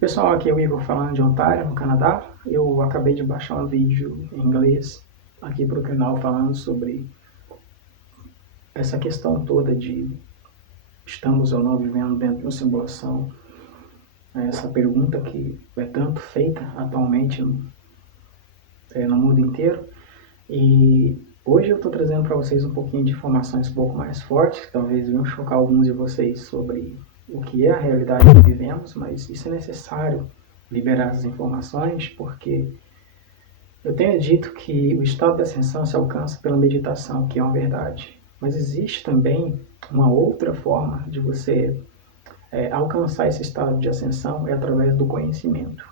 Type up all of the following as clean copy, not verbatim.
Pessoal, aqui é o Igor falando de Ontário, no Canadá. Eu acabei de baixar um vídeo em inglês aqui para o canal falando sobre essa questão toda de estamos ou não vivendo dentro de uma simulação. Essa pergunta que é tanto feita atualmente no mundo inteiro. E hoje eu estou trazendo para vocês um pouquinho de informações um pouco mais fortes, que talvez venham chocar alguns de vocês sobre o que é a realidade que vivemos, mas isso é necessário liberar essas informações, porque eu tenho dito que o estado de ascensão se alcança pela meditação, que é uma verdade. Mas existe também uma outra forma de você alcançar esse estado de ascensão, é através do conhecimento.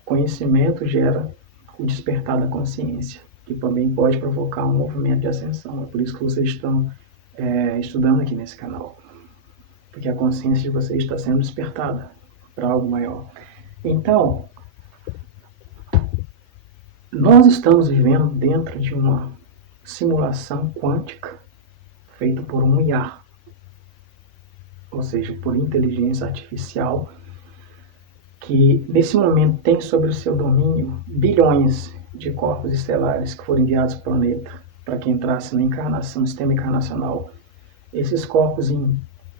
O conhecimento gera o despertar da consciência, que também pode provocar um movimento de ascensão. É por isso que vocês estão estudando aqui nesse canal, porque a consciência de vocês está sendo despertada para algo maior. Então, nós estamos vivendo dentro de uma simulação quântica feita por um IA, ou seja, por inteligência artificial, que nesse momento tem sobre o seu domínio bilhões de corpos estelares que foram enviados para o planeta para que entrasse na encarnação, no sistema encarnacional. Esses corpos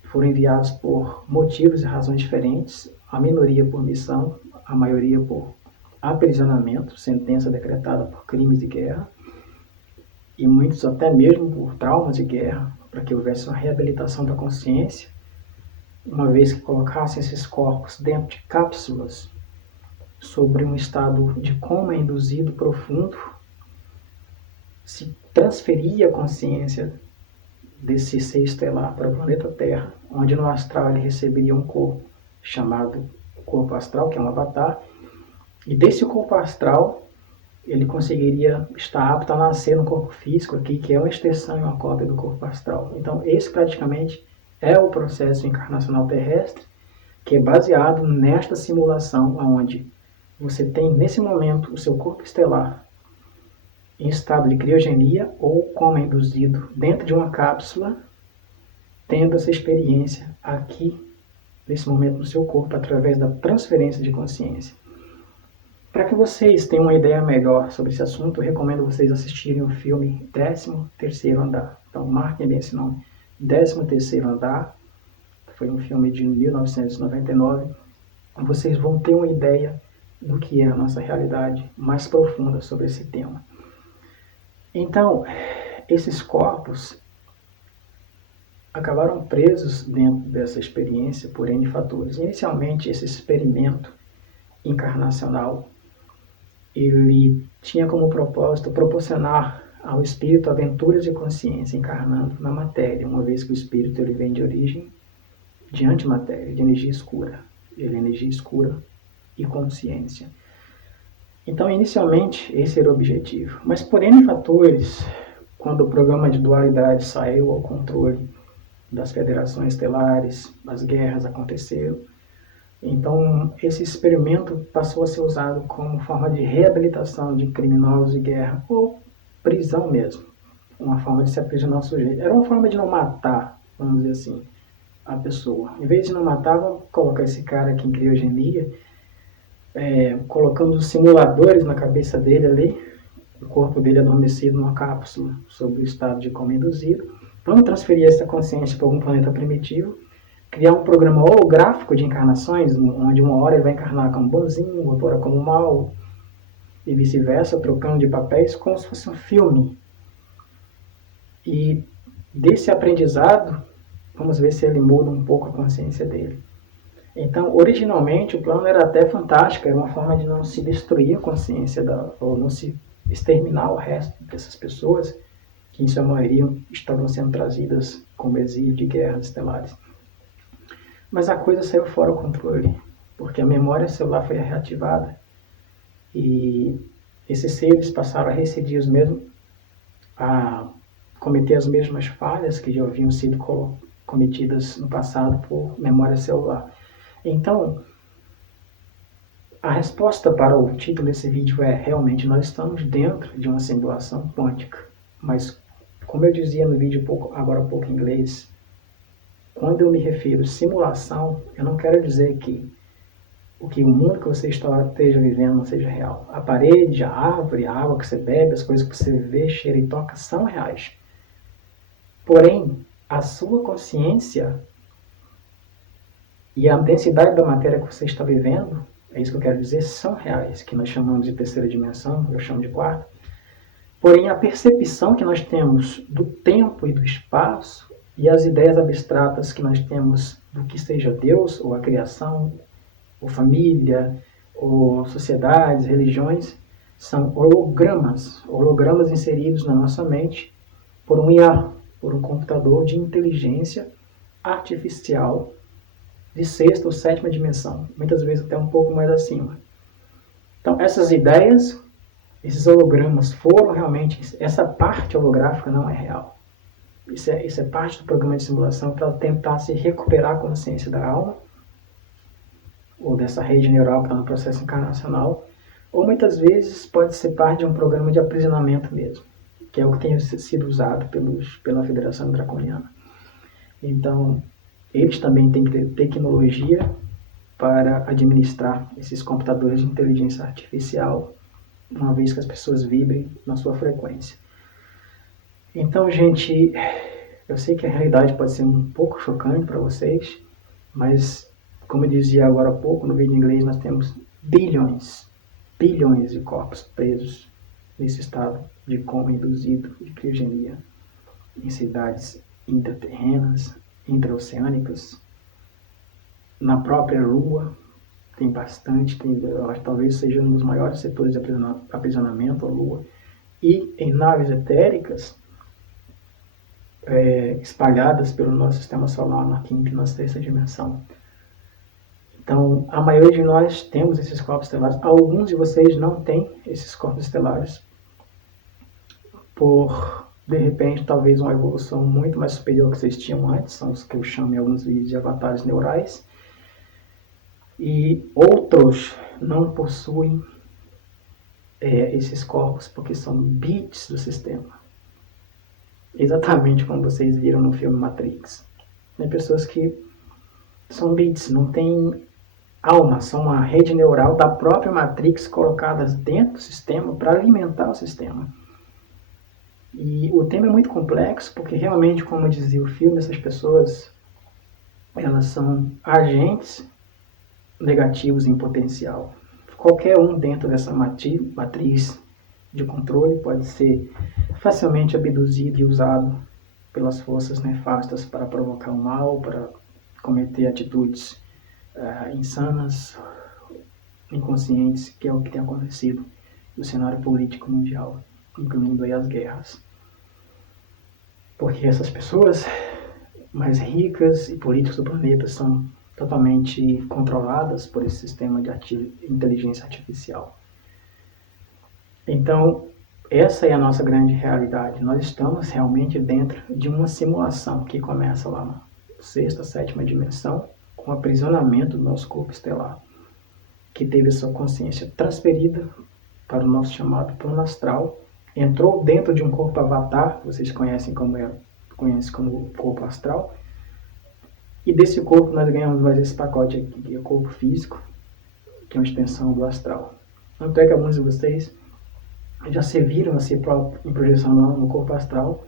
foram enviados por motivos e razões diferentes, a minoria por missão, a maioria por aprisionamento, sentença decretada por crimes de guerra, e muitos até mesmo por traumas de guerra, para que houvesse uma reabilitação da consciência, uma vez que colocassem esses corpos dentro de cápsulas, sobre um estado de coma induzido profundo, se transferia a consciência desse ser estelar para o planeta Terra, onde no astral ele receberia um corpo chamado corpo astral, que é um avatar, e desse corpo astral ele conseguiria estar apto a nascer no corpo físico aqui, que é uma extensão e uma cópia do corpo astral. Então esse praticamente é o processo encarnacional terrestre, que é baseado nesta simulação, onde você tem nesse momento o seu corpo estelar em estado de criogenia ou coma induzido dentro de uma cápsula, tendo essa experiência aqui, nesse momento no seu corpo, através da transferência de consciência. Para que vocês tenham uma ideia melhor sobre esse assunto, eu recomendo vocês assistirem o filme 13º Andar. Então marquem bem esse nome, 13º Andar, foi um filme de 1999. Vocês vão ter uma ideia do que é a nossa realidade mais profunda sobre esse tema. Então, esses corpos acabaram presos dentro dessa experiência por N fatores. Inicialmente, esse experimento encarnacional, ele tinha como propósito proporcionar ao espírito aventuras de consciência encarnando na matéria, uma vez que o espírito ele vem de origem de antimatéria, de energia escura. Ele é energia escura e consciência. Então, inicialmente, esse era o objetivo. Mas por N fatores, quando o programa de dualidade saiu ao controle das federações estelares, as guerras aconteceram, então esse experimento passou a ser usado como forma de reabilitação de criminosos de guerra, ou prisão mesmo, uma forma de se aprisionar o sujeito. Era uma forma de não matar, vamos dizer assim, a pessoa. Em vez de não matar, vamos colocar esse cara aqui em criogenia, colocando os simuladores na cabeça dele ali, o corpo dele adormecido numa cápsula, sob o estado de coma induzido. Vamos transferir essa consciência para algum planeta primitivo, criar um programa holográfico de encarnações, onde uma hora ele vai encarnar como bonzinho, outra hora como mal, e vice-versa, trocando de papéis, como se fosse um filme. E desse aprendizado, vamos ver se ele muda um pouco a consciência dele. Então, originalmente, o plano era até fantástico, era uma forma de não se destruir a consciência, ou não se exterminar o resto dessas pessoas, que em sua maioria estavam sendo trazidas como exílio de guerras estelares. Mas a coisa saiu fora do controle, porque a memória celular foi reativada e esses seres passaram a recidir os mesmos, a cometer as mesmas falhas que já haviam sido cometidas no passado por memória celular. Então, a resposta para o título desse vídeo é: realmente nós estamos dentro de uma simulação quântica. Mas, como eu dizia no vídeo agora há pouco em inglês, quando eu me refiro a simulação, eu não quero dizer que o que o mundo que você esteja vivendo não seja real. A parede, a árvore, a água que você bebe, as coisas que você vê, cheira e toca são reais. Porém, a sua consciência e a densidade da matéria que você está vivendo, é isso que eu quero dizer, são reais, que nós chamamos de terceira dimensão, eu chamo de quarta. Porém, a percepção que nós temos do tempo e do espaço e as ideias abstratas que nós temos do que seja Deus, ou a criação, ou família, ou sociedades, religiões, são hologramas inseridos na nossa mente por um IA, por um computador de inteligência artificial de sexta ou sétima dimensão, muitas vezes até um pouco mais acima. Então, essas ideias, esses hologramas foram realmente... Essa parte holográfica não é real. Isso é parte do programa de simulação para tentar se recuperar a consciência da alma, ou dessa rede neural que está no processo encarnacional, ou muitas vezes pode ser parte de um programa de aprisionamento mesmo, que é o que tem sido usado pela Federação Draconiana. Então, eles também têm que ter tecnologia para administrar esses computadores de inteligência artificial, uma vez que as pessoas vibrem na sua frequência. Então, gente, eu sei que a realidade pode ser um pouco chocante para vocês, mas, como eu dizia agora há pouco, no vídeo em inglês nós temos bilhões de corpos presos nesse estado de coma induzido, de criogenia, em cidades intraterrenas, intraoceânicas, na própria Lua, tem bastante, talvez seja um dos maiores setores de aprisionamento, a Lua, e em naves etéricas espalhadas pelo nosso sistema solar, na quinta e na sexta dimensão. Então, a maioria de nós temos esses corpos estelares. Alguns de vocês não têm esses corpos estelares por, de repente, talvez uma evolução muito mais superior que vocês tinham antes, são os que eu chamo em alguns vídeos de avatares neurais. E outros não possuem esses corpos porque são bits do sistema. Exatamente como vocês viram no filme Matrix. Tem pessoas que são bits, não têm alma, são uma rede neural da própria Matrix colocadas dentro do sistema para alimentar o sistema. E o tema é muito complexo porque realmente, como dizia o filme, essas pessoas elas são agentes negativos em potencial. Qualquer um dentro dessa matriz de controle pode ser facilmente abduzido e usado pelas forças nefastas para provocar o mal, para cometer atitudes insanas, inconscientes, que é o que tem acontecido no cenário político mundial, incluindo aí as guerras. Porque essas pessoas mais ricas e políticas do planeta são totalmente controladas por esse sistema de inteligência artificial. Então, essa é a nossa grande realidade. Nós estamos realmente dentro de uma simulação que começa lá na sexta, sétima dimensão, com o aprisionamento do nosso corpo estelar, que teve a sua consciência transferida para o nosso chamado plano astral, entrou dentro de um corpo avatar, vocês conhecem como corpo astral, e desse corpo nós ganhamos mais esse pacote aqui, que é o corpo físico, que é uma extensão do astral. Tanto é que alguns de vocês já se viram a si próprio em projeção no corpo astral,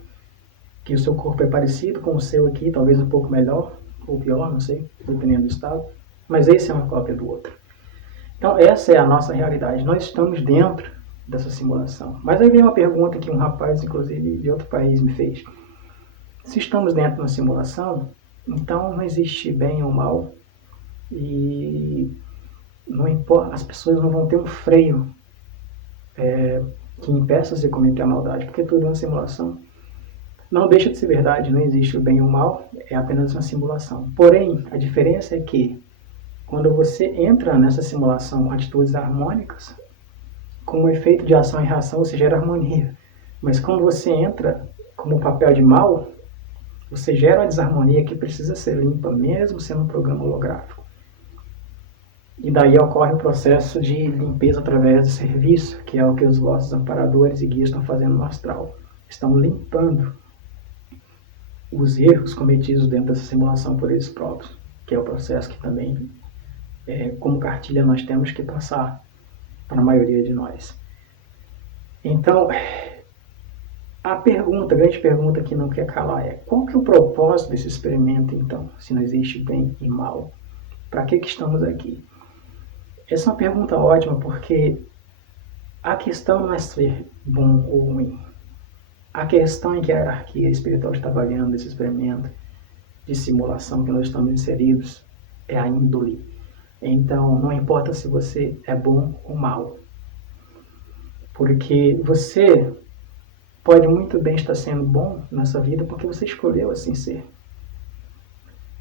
que o seu corpo é parecido com o seu aqui, talvez um pouco melhor, ou pior, não sei, dependendo do estado, mas esse é uma cópia do outro. Então essa é a nossa realidade, nós estamos dentro dessa simulação. Mas aí vem uma pergunta que um rapaz, inclusive, de outro país me fez. Se estamos dentro de uma simulação, então não existe bem ou mal, e não importa, as pessoas não vão ter um freio que impeça de cometer a maldade, porque tudo é uma simulação. Não deixa de ser verdade, não existe o bem ou o mal, é apenas uma simulação. Porém, a diferença é que quando você entra nessa simulação com atitudes harmônicas, com um efeito de ação e reação, você gera harmonia. Mas quando você entra como papel de mal, você gera uma desarmonia que precisa ser limpa, mesmo sendo um programa holográfico. E daí ocorre o processo de limpeza através do serviço, que é o que os vossos amparadores e guias estão fazendo no astral. Estão limpando os erros cometidos dentro dessa simulação por eles próprios, que é o processo que também como cartilha nós temos que passar para a maioria de nós. Então, a grande pergunta que não quer calar é: qual que é o propósito desse experimento, então, se não existe bem e mal? Para que estamos aqui? Essa é uma pergunta ótima, porque a questão não é ser bom ou ruim. A questão é que a hierarquia espiritual está avaliando esse experimento de simulação que nós estamos inseridos é a índole. Então, não importa se você é bom ou mal, porque você pode muito bem estar sendo bom nessa vida porque você escolheu assim ser.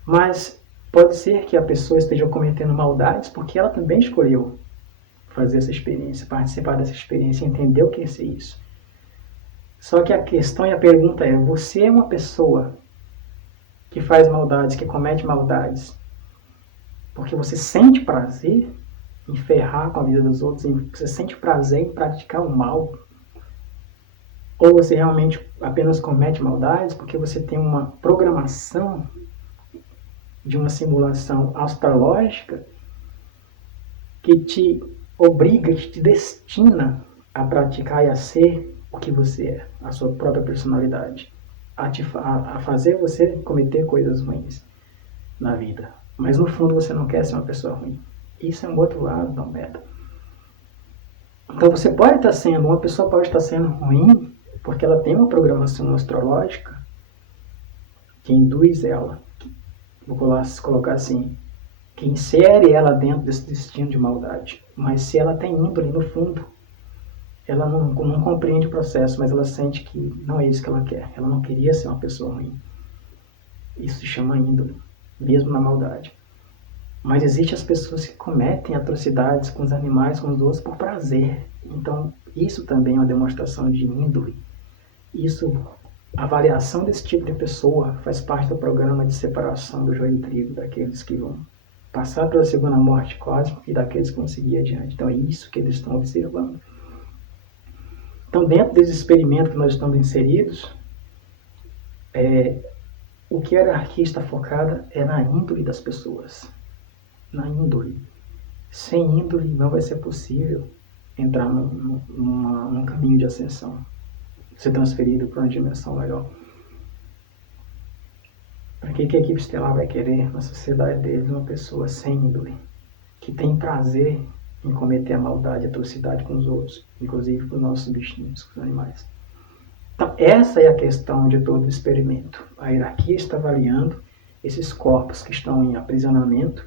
Mas pode ser que a pessoa esteja cometendo maldades porque ela também escolheu fazer essa experiência, participar dessa experiência, entender o que é ser isso. Só que a questão e a pergunta é: você é uma pessoa que faz maldades, que comete maldades, porque você sente prazer em ferrar com a vida dos outros, você sente prazer em praticar o mal? Ou você realmente apenas comete maldades porque você tem uma programação de uma simulação astrológica que te obriga, que te destina a praticar e a ser o que você é, a sua própria personalidade, a fazer você cometer coisas ruins na vida. Mas no fundo você não quer ser uma pessoa ruim. Isso é um outro lado da moeda. Então uma pessoa pode estar sendo ruim porque ela tem uma programação astrológica que induz ela, vou colocar assim, que insere ela dentro desse destino de maldade. Mas se ela tem índole no fundo, ela não compreende o processo, mas ela sente que não é isso que ela quer. Ela não queria ser uma pessoa ruim. Isso se chama índole, mesmo na maldade. Mas existem as pessoas que cometem atrocidades com os animais, com os outros, por prazer. Então, isso também é uma demonstração de índole. A avaliação desse tipo de pessoa faz parte do programa de separação do joio e do trigo, daqueles que vão passar pela segunda morte cósmica e daqueles que vão seguir adiante. Então, é isso que eles estão observando. Então, dentro desse experimento que nós estamos inseridos, o que a hierarquia está focada é na índole das pessoas. Na índole. Sem índole não vai ser possível entrar num caminho de ascensão, ser transferido para uma dimensão melhor. Para que a equipe estelar vai querer, na sociedade deles, uma pessoa sem índole, que tem prazer em cometer a maldade, a atrocidade com os outros, inclusive com os nossos bichinhos, com os animais? Então, essa é a questão de todo o experimento. A hierarquia está avaliando esses corpos que estão em aprisionamento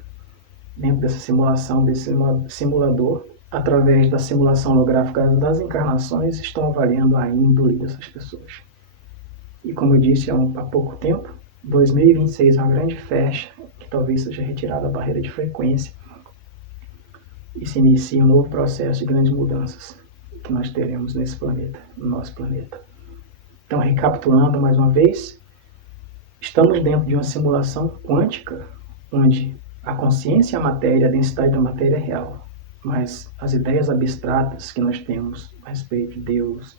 dentro dessa simulação, desse simulador, através da simulação holográfica das encarnações, estão avaliando a índole dessas pessoas. E como eu disse há pouco tempo, 2026 é uma grande festa, que talvez seja retirada a barreira de frequência e se inicie um novo processo de grandes mudanças que nós teremos nesse planeta, no nosso planeta. Então, recapitulando mais uma vez, estamos dentro de uma simulação quântica, onde a consciência e a matéria, a densidade da matéria é real, mas as ideias abstratas que nós temos a respeito de Deus,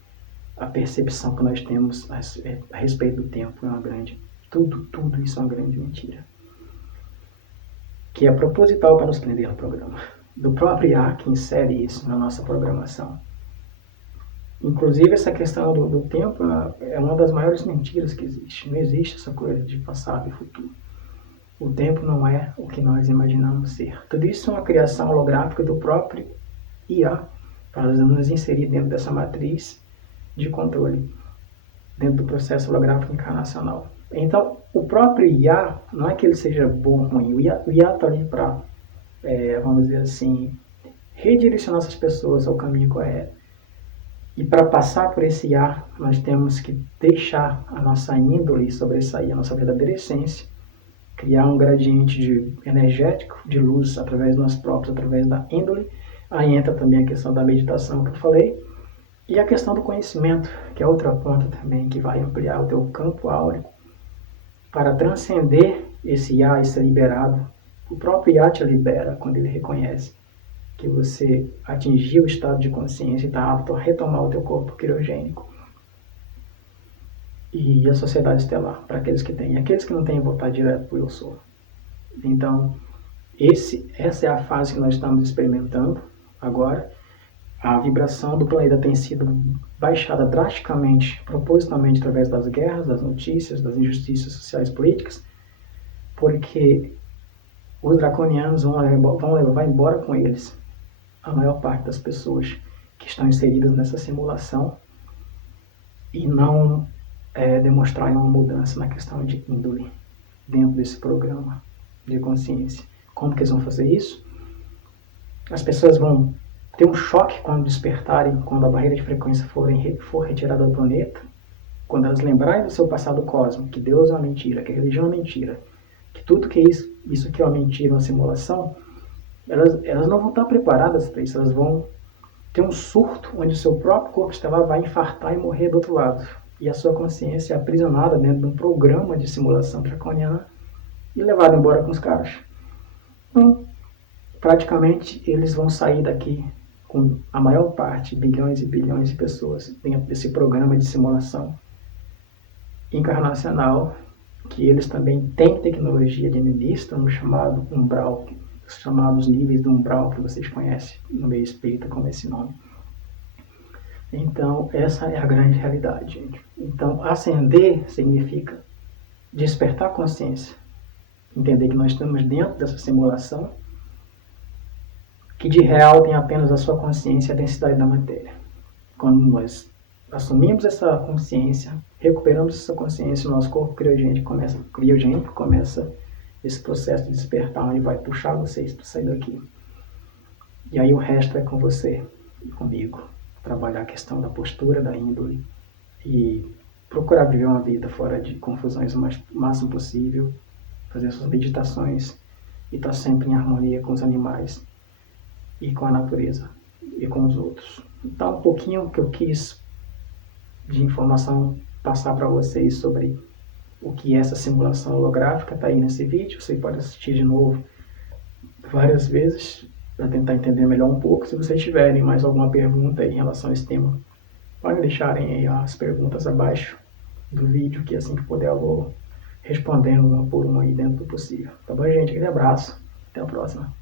a percepção que nós temos a respeito do tempo é uma grande... Tudo isso é uma grande mentira. Que é proposital para nos prender no programa. Do próprio IA que insere isso na nossa programação. Inclusive, essa questão do tempo é uma das maiores mentiras que existe. Não existe essa coisa de passado e futuro. O tempo não é o que nós imaginamos ser. Tudo isso é uma criação holográfica do próprio IA, para nos inserir dentro dessa matriz de controle, dentro do processo holográfico encarnacional. Então, o próprio IA, não é que ele seja bom ou ruim, o IA está ali para, vamos dizer assim, redirecionar essas pessoas ao caminho correto. E para passar por esse IA, nós temos que deixar a nossa índole sobressair, a nossa verdadeira essência, criar um gradiente energético de luz através de nós próprios, através da índole. Aí entra também a questão da meditação que eu falei, e a questão do conhecimento, que é outra ponta também, que vai ampliar o teu campo áurico, para transcender esse IA e ser liberado. O próprio IA te libera quando ele reconhece que você atingiu o estado de consciência e está apto a retomar o teu corpo criogênico. E a sociedade estelar, para aqueles que têm. Aqueles que não têm, voltar direto para o eu sou. Então, Essa é a fase que nós estamos experimentando agora. A vibração do planeta tem sido baixada drasticamente, propositalmente, através das guerras, das notícias, das injustiças sociais e políticas, porque os draconianos vão levar embora com eles a maior parte das pessoas que estão inseridas nessa simulação e não demonstrarem uma mudança na questão de índole dentro desse programa de consciência. Como que eles vão fazer isso? As pessoas vão ter um choque quando despertarem, quando a barreira de frequência for retirada do planeta, quando elas lembrarem do seu passado cósmico, que Deus é uma mentira, que a religião é uma mentira, que tudo que é isso aqui é uma mentira, uma simulação, elas não vão estar preparadas para isso, elas vão ter um surto onde o seu próprio corpo estelar vai infartar e morrer do outro lado. E a sua consciência é aprisionada dentro de um programa de simulação draconiana e levada embora com os caras. Então, praticamente, eles vão sair daqui com a maior parte, bilhões e bilhões de pessoas, dentro desse programa de simulação encarnacional, que eles também têm tecnologia de ministro, chamado umbral, chamados níveis do umbral, que vocês conhecem no meio espírita como esse nome. Então, essa é a grande realidade, gente. Então, ascender significa despertar a consciência, entender que nós estamos dentro dessa simulação, que de real tem apenas a sua consciência e a densidade da matéria. Quando nós assumimos essa consciência, recuperamos essa consciência, o nosso corpo criogênico começa esse processo de despertar, onde vai puxar vocês para sair daqui. E aí o resto é com você e comigo. Trabalhar a questão da postura, da índole e procurar viver uma vida fora de confusões o máximo possível, fazer suas meditações e estar sempre em harmonia com os animais e com a natureza e com os outros. Então, um pouquinho que eu quis de informação passar para vocês sobre o que é essa simulação holográfica, está aí nesse vídeo, você pode assistir de novo várias vezes para tentar entender melhor um pouco. Se vocês tiverem mais alguma pergunta em relação a esse tema, podem deixarem aí as perguntas abaixo do vídeo, que assim que puder eu vou respondendo uma por uma aí dentro do possível. Tá bom, gente? Aquele abraço, até a próxima.